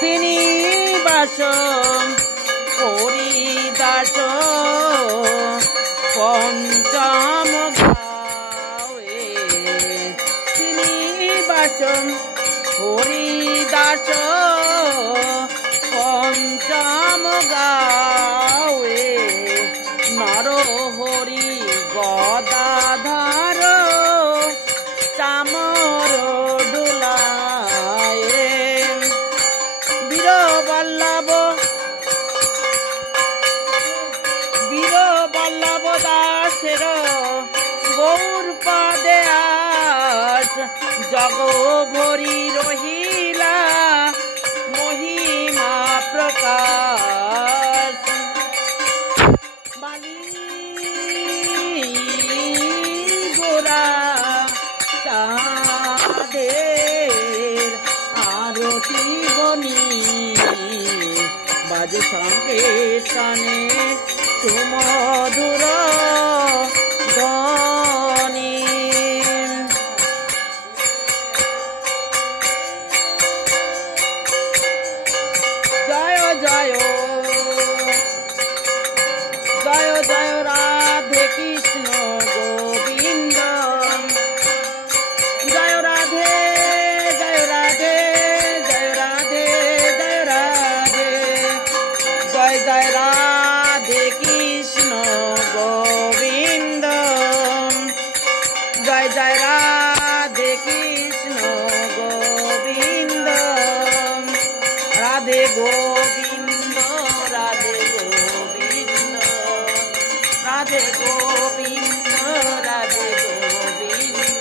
শ্রীনিবাস হরিদাস পঞ্চম গাওয়ে শ্রীনিবাস হরিদাস পঞ্চম গাওয়ে নরহরি গদাধর চামর ডুলায়ে বীর বল্লভ দাসের গৌর পদে আস জগ ভরি রহিলা মহিমা প্রকাশ বালি গোরা চাঁদের আরতি বনি বাজে সংকীর্তনে সুমধুর ধ্বনি জয় জয় জয় জয় রাধে কৃষ্ণ গোবিন্দ জয় রাধে জয় রাধে জয় রাধে জয় রাধে জয় জয় রাধে কৃষ্ণ গোবিন্দ জয় জয় রাধে কৃষ্ণ গোবিন্দ রাধে গোবিন্দ রাধে গোবিন্দ রাধে গোবিন্দ রাধে গোবিন্দ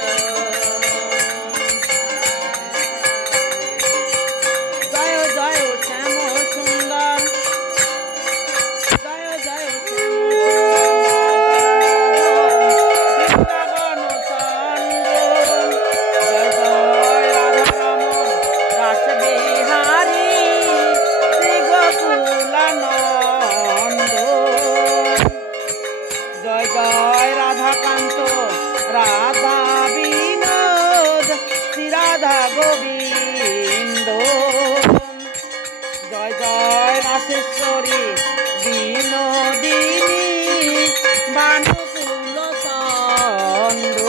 জয় জয় শ্যাম সুন্দর জয় জয় বৃন্দাবন চন্দ্র জয় জয় রাধারমণ রাস বিহারী শ্রী গোকুলানন্দ জয় জয় রাধাকান্ত রাধা বিনোদ শ্রী রাধা গোবিন্দ জয় জয় রাসেশ্বরী বিনোদিনী বানুকুল চন্দ্র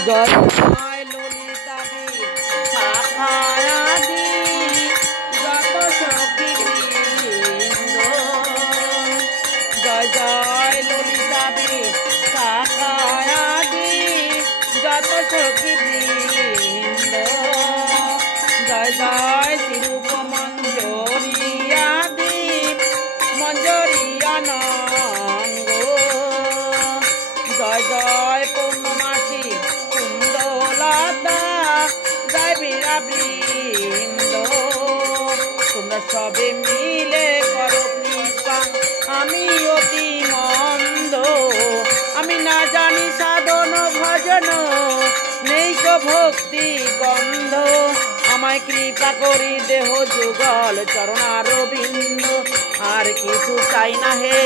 জয় জয় ললিতাদি শাখায়াদি যত সখীবৃন্দ জয় জয় ললিতাদি শাখায়াদি যত সখীবৃন্দ জয় জয় তিরূপ মঞ্জরিয়াদি মঞ্জরিয়ানঙ্গ জয় জয় পূর্ণমাসী কুন্দলতা জয় বীরাবৃন্দ তোমরা সবে মিলে করো কৃপা আমি অতি মন্দ আমি না জানি সাধন ভজন নেই কো ভক্তি গন্ধ আমায় কৃপা করি দেহ যুগল চরণারবিন্দ আর কিছু চাই না হে।